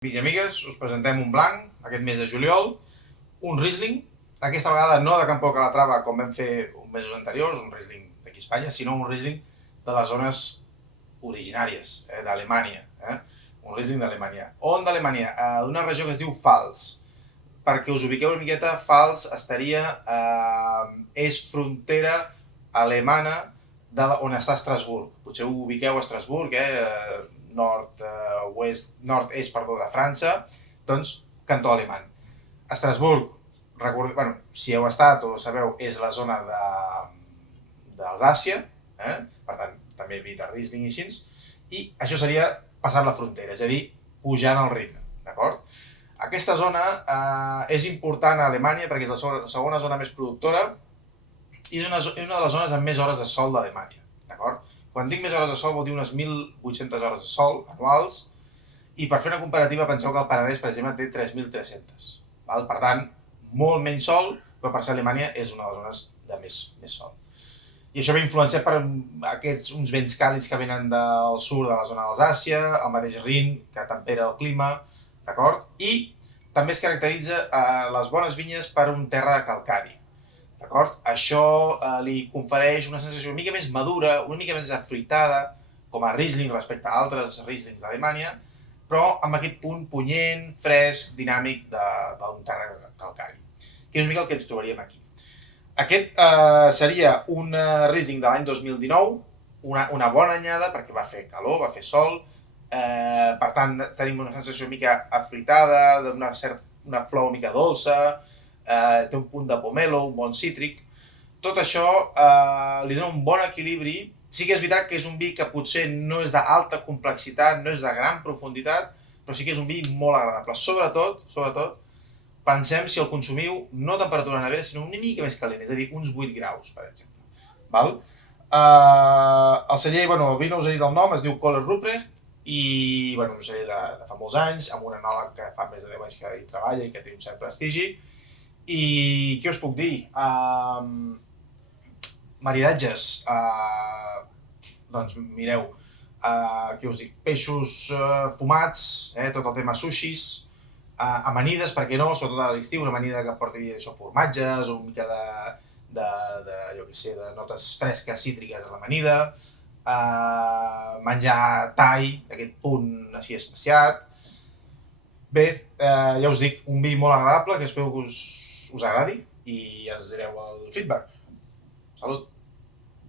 Amics i amigues, us presentem un blanc, aquest mes de juliol, un Riesling, aquesta vegada no de Campo de Calatrava com vam fer uns mesos anteriors, un Riesling d'aquí a Espanya, sinó un Riesling de les zones originàries, d'Alemanya. Un Riesling d'Alemanya. On d'Alemanya? D'una regió que es diu Pfalz. Perquè us ubiqueu una miqueta, Pfalz estaria... és frontera alemana on està Estrasburg. Potser ho ubiqueu a Estrasburg, nord-est de França, doncs cantó alemany. Estrasburg, si heu estat o sabeu, és la zona d'Alsàcia, per tant, també vi de Riesling i així, i això seria passant la frontera, és a dir, pujant el Rin, d'acord? Aquesta zona és important a Alemanya perquè és la segona zona més productora i és una de les zones amb més hores de sol d'Alemanya, d'acord? Quan dic més hores de sol vol dir unes 1.800 hores de sol anuals i per fer una comparativa penseu que el Penedès, per exemple, té 3.300. Per tant, molt menys sol, però per ser Alemanya és una de les zones de més sol. I això ve influenciat per uns vents càlids que venen del sud de la zona d'Alsàcia, el mateix Rin, que tempera el clima, d'acord? I també es caracteritza les bones vinyes per un terra calcari. Això li confereix una sensació una mica més madura, una mica més afruitada, com a Riesling respecte a altres Rieslings d'Alemanya, però amb aquest punt punyent, fresc, dinàmic d'un terra calcari, que és una mica el que ens trobaríem aquí. Aquest seria un Riesling de l'any 2019, una bona anyada perquè va fer calor, va fer sol, per tant tenim una sensació una mica afruitada, una flor una mica dolça, té un punt de pomelo, un bon cítric. Tot això li dona un bon equilibri. Sí que és veritat que és un vi que potser no és d'alta complexitat, no és de gran profunditat, però sí que és un vi molt agradable. Sobretot, pensem si el consumiu no a temperatura nevera, sinó una mica més calent, és a dir, uns 8 graus, per exemple. El celler, el vi no us he dit el nom, es diu Kohler Ruprecht, i és un celler de fa molts anys, amb un enòleg que fa més de 10 anys que hi treballa i que té un cert prestigi. I què us puc dir? Maridatges, doncs mireu, què us dic, peixos fumats, tot el tema sushis, amanides, per què no, sobretot a l'estiu, una amanida que porti formatges o una mica de notes fresques, cítriques a l'amanida, menjar thai, d'aquest punt així especiat. Bé, ja us dic, un vi molt agradable que espero que us agradi i ens direu el feedback. Salut!